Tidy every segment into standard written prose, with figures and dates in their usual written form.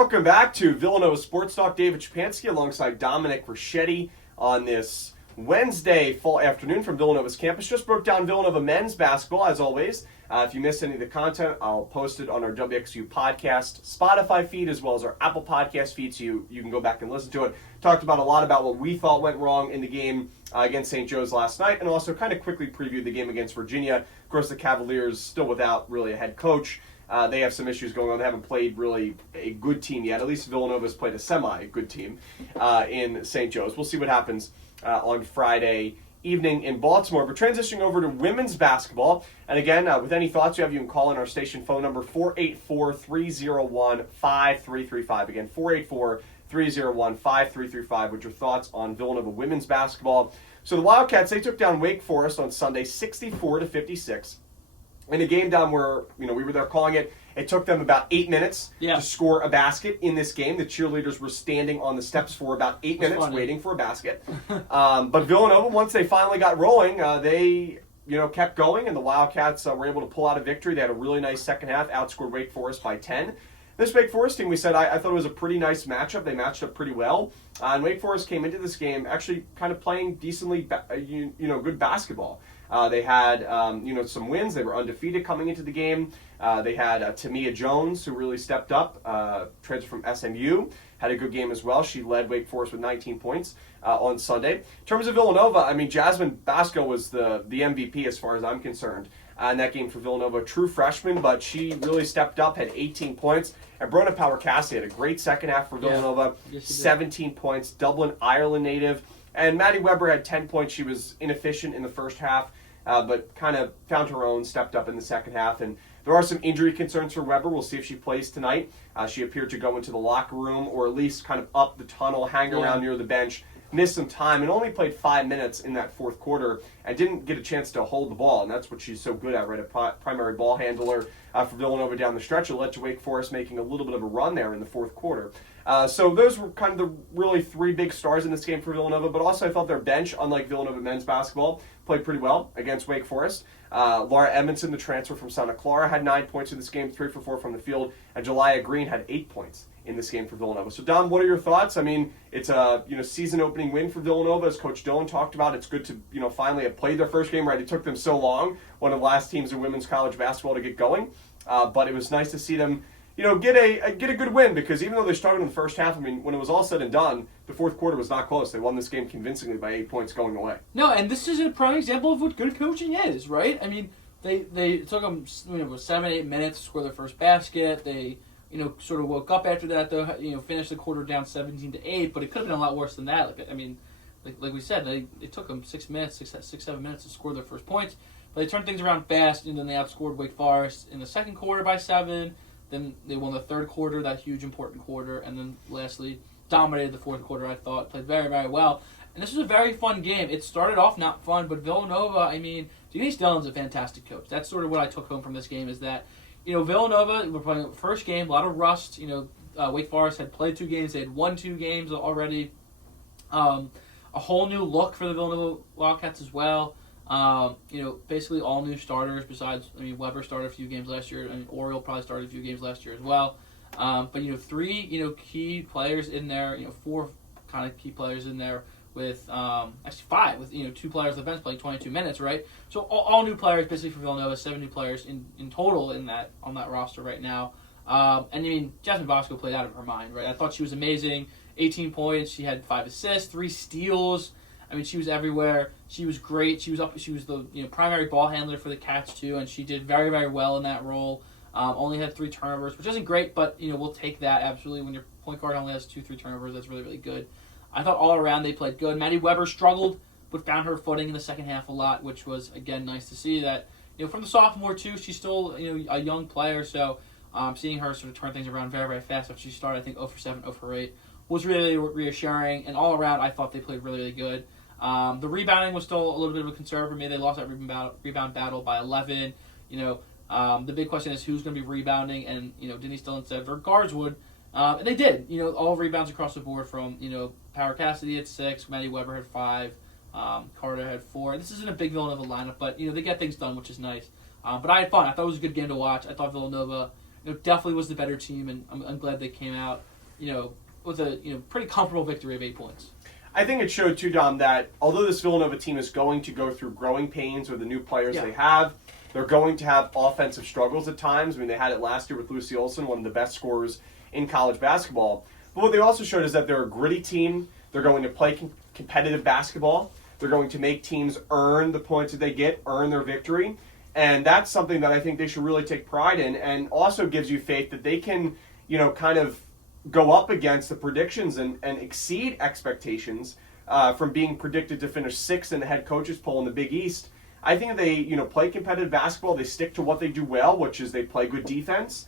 Welcome back to Villanova Sports Talk. David Szczepanski alongside Dominic on this Wednesday fall afternoon from Villanova's campus. Just broke down Villanova men's basketball, as always. If you missed any of the content, I'll post it on our WXVU podcast Spotify feed as well as our Apple podcast feed, so you can go back and listen to it. Talked about a lot about what we thought went wrong in the game against St. Joe's last night, and also kind of quickly previewed the game against Virginia. Of course, the Cavaliers still without really a head coach. They have some issues going on. They haven't played really a good team yet. At least Villanova's played a semi-good team in St. Joe's. We'll see what happens on Friday evening in Baltimore. But transitioning over to women's basketball. And again, with any thoughts you have, you can call in our station phone number, 484-301-5335. Again, 484-301-5335 with your thoughts on Villanova women's basketball. So the Wildcats, they took down Wake Forest on Sunday 64-56. In a game down where, we were there calling it, it took them about 8 minutes to score a basket in this game. The cheerleaders were standing on the steps for about 8 minutes waiting for a basket. But Villanova, once they finally got rolling, they kept going, and the Wildcats were able to pull out a victory. They had a really nice second half, outscored Wake Forest by 10. This Wake Forest team, we said, I thought it was a pretty nice matchup. They matched up pretty well. And Wake Forest came into this game actually kind of playing decently, good basketball. They had, some wins. They were undefeated coming into the game. They had Tamia Jones, who really stepped up, transfer from SMU, had a good game as well. She led Wake Forest with 19 points on Sunday. In terms of Villanova, Jasmine Basco was the MVP as far as I'm concerned in that game for Villanova. True freshman, but she really stepped up, had 18 points. And Brona Power-Cassidy had a great second half for Villanova, 17 points, Dublin, Ireland native. And Maddie Weber had 10 points. She was inefficient in the first half, but kind of found her own, stepped up in the second half. And there are some injury concerns for Weber. We'll see if she plays tonight. She appeared to go into the locker room or at least kind of up the tunnel, hang around near the bench, missed some time, and only played 5 minutes in that fourth quarter and didn't get a chance to hold the ball. And that's what she's so good at, right? A primary ball handler for Villanova down the stretch. It led to Wake Forest making a little bit of a run there in the fourth quarter. So those were kind of the really three big stars in this game for Villanova, but also I felt their bench, unlike Villanova men's basketball, played pretty well against Wake Forest. Laura Edmondson, the transfer from Santa Clara, had 9 points in this game, 3 for 4 from the field, and Jelaya Green had 8 points in this game for Villanova. So, Dom, what are your thoughts? It's a season-opening win for Villanova, as Coach Dillon talked about. It's good to finally have played their first game, right? It took them so long, one of the last teams in women's college basketball to get going, but it was nice to see them get a good win, because even though they struggled in the first half, when it was all said and done, the fourth quarter was not close. They won this game convincingly by 8 points going away. No, and this is a prime example of what good coaching is, right? They took them 7-8 minutes to score their first basket. They sort of woke up after that, though. Finished the quarter down 17-8, but it could have been a lot worse than that. Like we said, it took them 7 minutes to score their first points, but they turned things around fast, and then they outscored Wake Forest in the second quarter by 7. Then they won the third quarter, that huge important quarter, and then lastly dominated the fourth quarter. I thought played very, very well, and this was a very fun game. It started off not fun, but Villanova. Denise Dillon's a fantastic coach. That's sort of what I took home from this game, is that Villanova were playing the first game, a lot of rust. Wake Forest had played 2 games, they had won 2 games already. A whole new look for the Villanova Wildcats as well. Basically all new starters besides, Weber started a few games last year. Oriole probably started a few games last year as well. But 3, key players in there, 4 kind of key players in there with, actually 5, with, 2 players on the bench playing 22 minutes, right? So all new players basically for Villanova, 7 new players in total on that roster right now. Jasmine Bosco played out of her mind, right? I thought she was amazing. 18 points, she had 5 assists, 3 steals. She was everywhere. She was great. She was the primary ball handler for the Cats too, and she did very, very well in that role. Only had 3 turnovers, which isn't great, but we'll take that absolutely. When your point guard only has 2-3 turnovers, that's really, really good. I thought all around they played good. Maddie Weber struggled, but found her footing in the second half a lot, which was again nice to see. That from the sophomore too, she's still a young player, so seeing her sort of turn things around very, very fast after she started, I think 0 for 7, 0 for 8, was really reassuring. And all around, I thought they played really, really good. The rebounding was still a little bit of a concern for me. They lost that rebound battle by 11. The big question is who's going to be rebounding, and Denise Dillon said their guards would, and they did. All rebounds across the board from Power-Cassidy had 6, Maddie Weber had 5, Carter had 4. This isn't a big Villanova lineup, but they get things done, which is nice. But I had fun. I thought it was a good game to watch. I thought Villanova definitely was the better team, and I'm glad they came out, with a pretty comfortable victory of 8 points. I think it showed too, Dom, that although this Villanova team is going to go through growing pains with the new players they have, they're going to have offensive struggles at times. I mean, they had it last year with Lucy Olson, one of the best scorers in college basketball. But what they also showed is that they're a gritty team. They're going to play competitive basketball. They're going to make teams earn the points that they get, earn their victory. And that's something that I think they should really take pride in, and also gives you faith that they can, kind of go up against the predictions and exceed expectations from being predicted to finish 6th in the head coaches poll in the Big East. I think they, play competitive basketball. They stick to what they do well, which is they play good defense.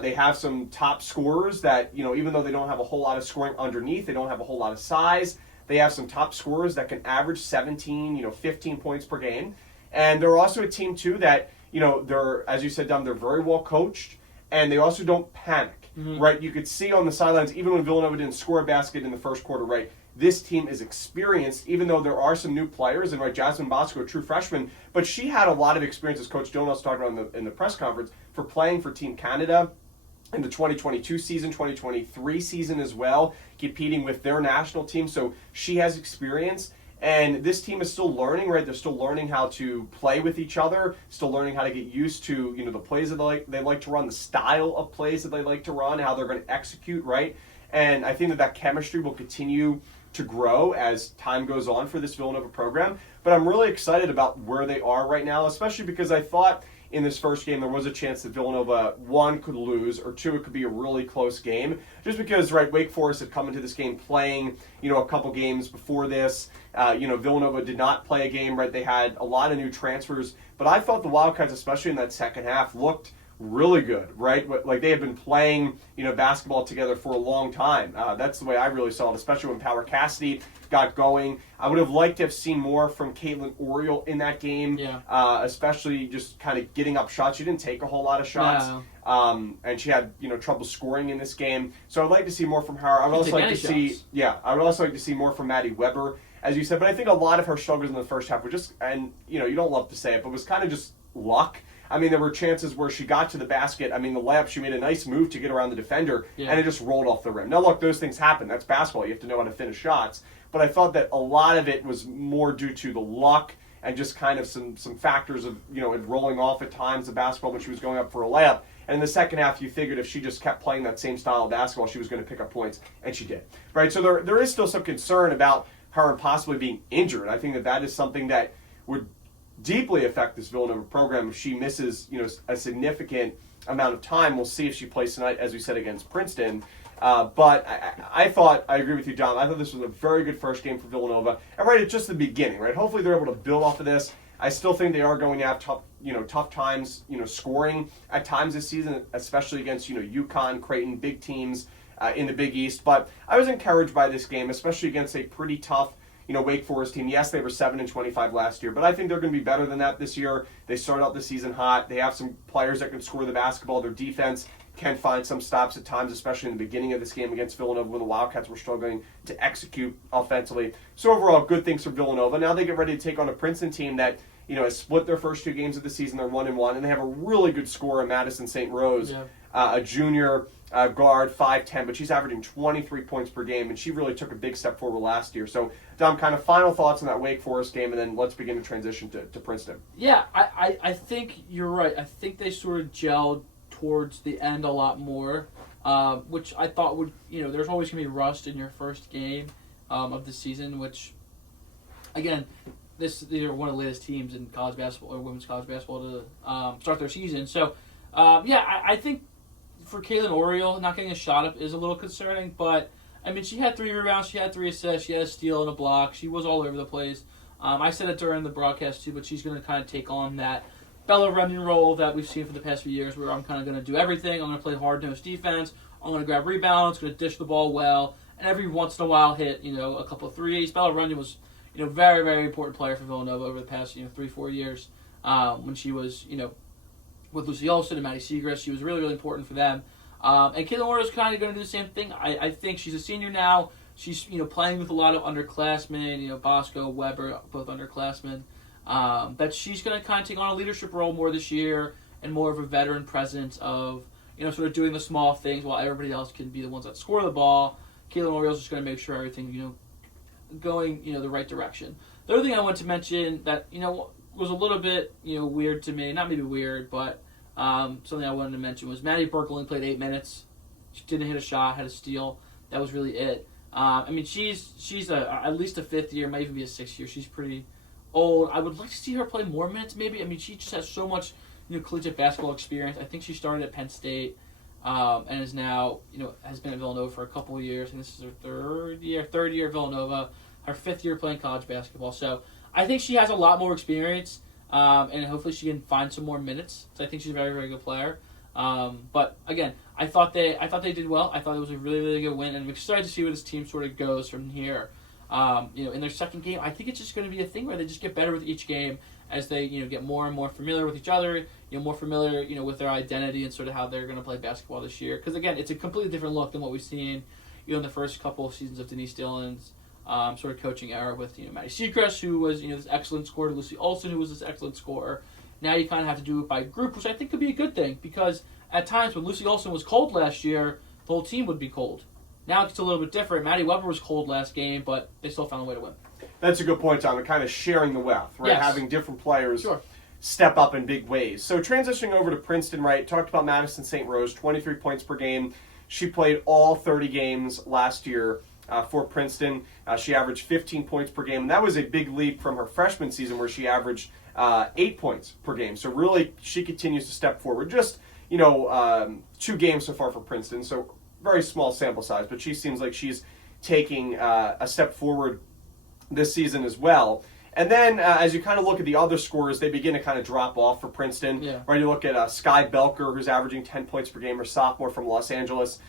They have some top scorers that, even though they don't have a whole lot of scoring underneath, they don't have a whole lot of size. They have some top scorers that can average 17, 15 points per game. And they're also a team, too, that, they're, as you said, Dom, they're very well coached, and they also don't panic. Right, you could see on the sidelines, even when Villanova didn't score a basket in the first quarter, right, this team is experienced, even though there are some new players, and right, Jasmine Bosco, a true freshman, but she had a lot of experience, as Coach Jonas talked about in the press conference, for playing for Team Canada in the 2022 season, 2023 season as well, competing with their national team, so she has experience. And this team is still learning, right? They're still learning how to play with each other, still learning how to get used to, the plays that they like to run, the style of plays that they like to run, how they're going to execute, right? And I think that chemistry will continue to grow as time goes on for this Villanova program. But I'm really excited about where they are right now, especially because I thought in this first game there was a chance that Villanova, 1, could lose, or 2, it could be a really close game. Just because, right, Wake Forest had come into this game playing, a couple games before this. Villanova did not play a game, right? They had a lot of new transfers. But I thought the Wildcats, especially in that second half, looked really good, right? Like they had been playing, basketball together for a long time. That's the way I really saw it, especially when Power Cassidy got going. I would have liked to have seen more from Caitlin Oriole in that game, especially just kind of getting up shots. She didn't take a whole lot of shots, and she had trouble scoring in this game. So I'd like to see more from her. I would also like to see more from Maddie Weber, as you said. But I think a lot of her struggles in the first half were just, and you don't love to say it, but was kind of just luck. I mean, there were chances where she got to the basket. I mean, the layup, she made a nice move to get around the defender, and it just rolled off the rim. Now, look, those things happen. That's basketball. You have to know how to finish shots. But I thought that a lot of it was more due to the luck and just kind of some factors of, it rolling off at times, the basketball when she was going up for a layup. And in the second half, you figured if she just kept playing that same style of basketball, she was going to pick up points, and she did. Right? So there is still some concern about her possibly being injured. I think that is something that would deeply affect this Villanova program if she misses, a significant amount of time. We'll see if she plays tonight, as we said, against Princeton. But I thought, I agree with you, Dom. I thought this was a very good first game for Villanova. And right at just the beginning, right? Hopefully they're able to build off of this. I still think they are going to have tough times, scoring at times this season, especially against, UConn, Creighton, big teams in the Big East. But I was encouraged by this game, especially against a pretty tough Wake Forest team. Yes, they were 7-25 last year, but I think they're going to be better than that this year. They start out the season hot. They have some players that can score the basketball. Their defense can find some stops at times, especially in the beginning of this game against Villanova when the Wildcats were struggling to execute offensively. So overall, good things for Villanova. Now they get ready to take on a Princeton team that has split their first 2 games of the season. They're 1-1, and they have a really good scorer in Madison St. Rose, a junior guard, 5'10", but she's averaging 23 points per game, and she really took a big step forward last year. So, Dom, kind of final thoughts on that Wake Forest game, and then let's begin to transition to Princeton. Yeah, I think you're right. I think they sort of gelled towards the end a lot more, which I thought would, there's always going to be rust in your first game of the season, which, again, these are one of the latest teams in college basketball or women's college basketball to start their season. So, I think for Caitlin Oriole, not getting a shot up is a little concerning, but I mean, she had 3 rebounds, she had 3 assists, she had a steal and a block. She was all over the place. I said it during the broadcast too, but she's going to kind of take on that Bella Runyon role that we've seen for the past few years, where I'm kind of going to do everything. I'm going to play hard-nosed defense. I'm going to grab rebounds, going to dish the ball well, and every once in a while hit, a couple of threes. Bella Runyon was, very, very important player for Villanova over the past, 3-4 years when she was, with Lucy Olson and Maddie Segrist. She was really, really important for them. And Caitlin Oriole is kind of going to do the same thing. I think she's a senior now. She's, playing with a lot of underclassmen, Bosco, Weber, both underclassmen. That she's going to kind of take on a leadership role more this year and more of a veteran presence of, sort of doing the small things while everybody else can be the ones that score the ball. Caitlin Orioles just going to make sure everything, going, the right direction. The other thing I wanted to mention that, was a little bit, weird to me, not maybe weird, but something I wanted to mention was Maddie Burke only played 8 minutes. She didn't hit a shot, had a steal. That was really it. She's at least a 5th year, might even be a 6th year. She's pretty old. I would like to see her play more minutes, maybe. She just has so much, collegiate basketball experience. I think she started at Penn State, and is now, has been at Villanova for a couple of years. And this is her third year at Villanova, her 5th year playing college basketball. So I think she has a lot more experience, and hopefully she can find some more minutes. So I think she's a very, very good player. But again, I thought they did well. I thought it was a really, really good win, and I'm excited to see where this team sort of goes from here. In their second game, I think it's just going to be a thing where they just get better with each game as they, get more and more familiar with each other, more familiar, with their identity and sort of how they're going to play basketball this year. Because again, it's a completely different look than what we've seen, in the first couple of seasons of Denise Dillon's sort of coaching era with, Maddie Seacrest, who was, this excellent scorer, Lucy Olson, who was this excellent scorer. Now you kind of have to do it by group, which I think could be a good thing, because at times when Lucy Olson was cold last year, the whole team would be cold. Now it's a little bit different. Maddie Weber was cold last game, but they still found a way to win. That's a good point, Tom. Kind of sharing the wealth, right? Yes. Having different players step up in big ways. So transitioning over to Princeton, right? Talked about Madison St. Rose, 23 points per game. She played all 30 games last year for Princeton. She averaged 15 points per game, and that was a big leap from her freshman season where she averaged 8 points per game. So really, she continues to step forward. Just 2 games so far for Princeton, so very small sample size, but she seems like she's taking a step forward this season as well. And then as you kind of look at the other scorers, they begin to kind of drop off for Princeton. Yeah. Right, you look at Sky Belker, who's averaging 10 points per game, her sophomore from Los Angeles,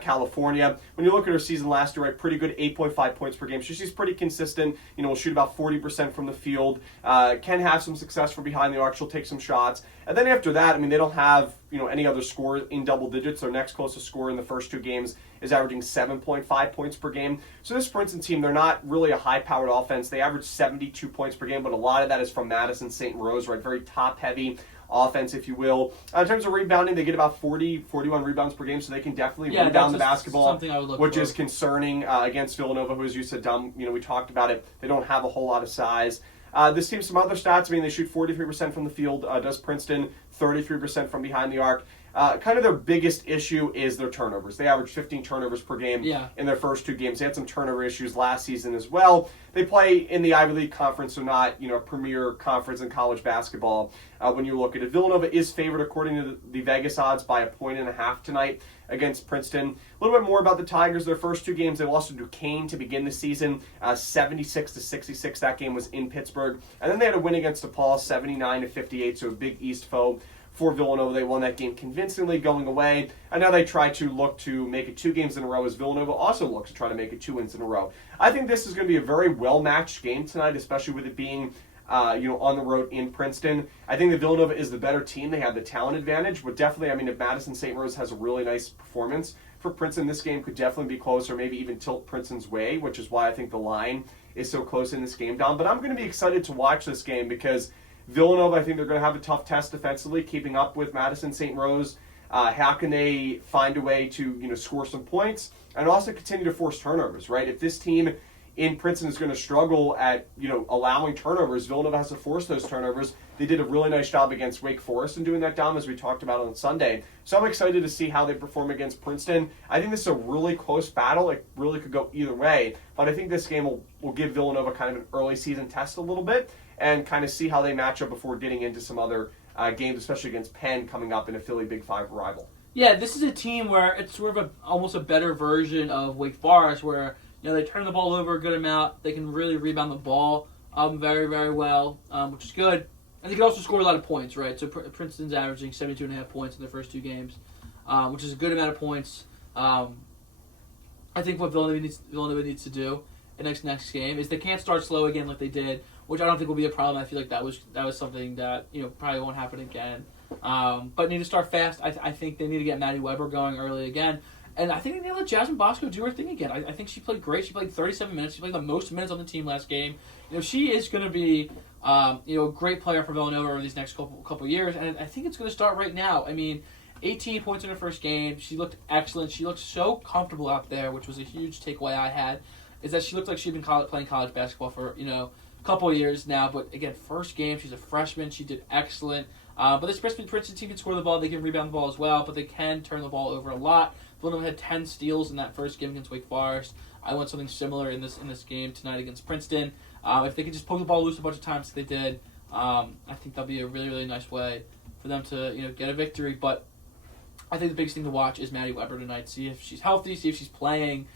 California. When you look at her season last year, right, pretty good 8.5 points per game. So she's pretty consistent. Will shoot about 40% from the field. Can have some success from behind the arc. She'll take some shots. And then after that, they don't have any other score in double digits. Their next closest score in the first 2 games is averaging 7.5 points per game. So this Princeton team, they're not really a high-powered offense. They average 72 points per game, but a lot of that is from Madison St. Rose, right? Very top-heavy offense, if you will. In terms of rebounding, they get about 41 rebounds per game, so they can definitely rebound the basketball, something I would look which for. Is concerning against Villanova, who, as you said, Dom, we talked about it. They don't have a whole lot of size. This team, some other stats, they shoot 43% from the field, does Princeton, 33% from behind the arc. Kind of their biggest issue is their turnovers. They average 15 turnovers per game in their first 2 games. They had some turnover issues last season as well. They play in the Ivy League Conference, so not a premier conference in college basketball. When you look at it, Villanova is favored according to the Vegas odds by 1.5 tonight against Princeton. A little bit more about the Tigers. Their first 2 games, they lost to Duquesne to begin the season, 76-66. That game was in Pittsburgh, and then they had a win against DePaul, 79-58. So a big East foe for Villanova. They won that game convincingly going away, and now they try to look to make it 2 games in a row as Villanova also looks to try to make it 2 wins in a row. I think this is going to be a very well-matched game tonight, especially with it being on the road in Princeton. I think that Villanova is the better team. They have the talent advantage, but definitely, if Madison St. Rose has a really nice performance for Princeton, this game could definitely be close or maybe even tilt Princeton's way, which is why I think the line is so close in this game, Dom. But I'm going to be excited to watch this game because Villanova, I think they're going to have a tough test defensively, keeping up with Madison St. Rose. How can they find a way to score some points and also continue to force turnovers, right? If this team in Princeton is going to struggle at allowing turnovers, Villanova has to force those turnovers. They did a really nice job against Wake Forest in doing that, Dom, as we talked about on Sunday. So I'm excited to see how they perform against Princeton. I think this is a really close battle. It really could go either way, but I think this game will give Villanova kind of an early season test a little bit and kind of see how they match up before getting into some other games, especially against Penn coming up in a Philly Big Five rival. Yeah, this is a team where it's sort of almost a better version of Wake Forest, where they turn the ball over a good amount. They can really rebound the ball very, very well, which is good. And they can also score a lot of points, right? So Princeton's averaging 72.5 points in their first 2 games, which is a good amount of points. I think what Villanova needs to do in next game is they can't start slow again like they did, which I don't think will be a problem. I feel like that was something that probably won't happen again. But need to start fast. I think they need to get Maddie Weber going early again. And I think they need to let Jasmine Bosco do her thing again. I think she played great. She played 37 minutes. She played the most minutes on the team last game. She is going to be a great player for Villanova over these next couple years. And I think it's going to start right now. 18 points in her first game. She looked excellent. She looked so comfortable out there, which was a huge takeaway I had, is that she looked like she'd been playing college basketball for, a couple of years now. But again, first game, she's a freshman. She did excellent. But this Princeton team can score the ball. They can rebound the ball as well, but they can turn the ball over a lot. Villanova had 10 steals in that first game against Wake Forest. I want something similar in this game tonight against Princeton. If they could just poke the ball loose a bunch of times, like they did, I think that'll be a really, really nice way for them to get a victory. But I think the biggest thing to watch is Maddie Weber tonight. See if she's healthy, see if she's playing,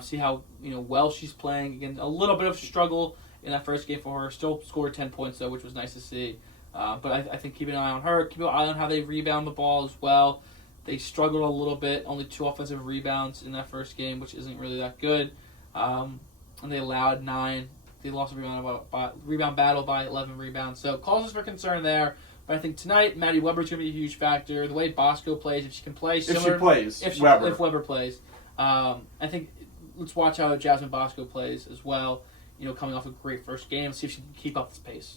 see how well she's playing. Again, a little bit of struggle in that first game for her. Still scored 10 points though, which was nice to see. But I think keep an eye on her. Keep an eye on how they rebound the ball as well. They struggled a little bit. Only 2 offensive rebounds in that first game, which isn't really that good. And they allowed 9. They lost a rebound battle by 11 rebounds. So causes for concern there. But I think tonight, Maddie Weber's going to be a huge factor. The way Bosco plays, if she can play similar... If Weber plays. I think let's watch how Jasmine Bosco plays as well, coming off a great first game. See if she can keep up this pace.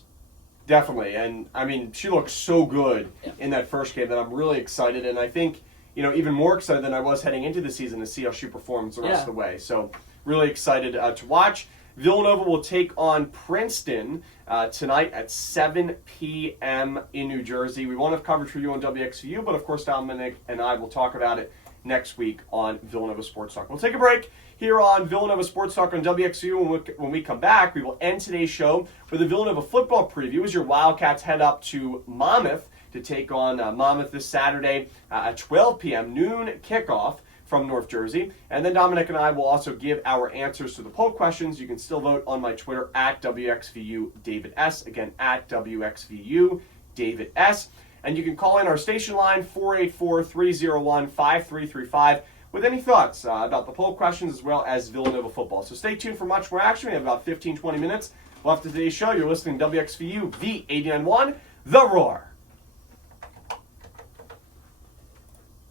Definitely. And, I mean, she looked so good in that first game that I'm really excited. And I think, even more excited than I was heading into the season to see how she performs the rest of the way. So, really excited to watch. Villanova will take on Princeton tonight at 7 p.m. in New Jersey. We won't have coverage for you on WXVU, but of course Dominic and I will talk about it next week on Villanova Sports Talk. We'll take a break here on Villanova Sports Talk on WXVU. When we come back, we will end today's show with a Villanova football preview as your Wildcats head up to Monmouth to take on Monmouth this Saturday at 12 p.m. noon kickoff from North Jersey. And then Dominic and I will also give our answers to the poll questions. You can still vote on my Twitter at WXVU David S. Again, at WXVU David S. And you can call in our station line, 484-301-5335, with any thoughts about the poll questions as well as Villanova football. So stay tuned for much more action. We have about 15-20 minutes left of today's show. You're listening to WXVU V89.1, The Roar.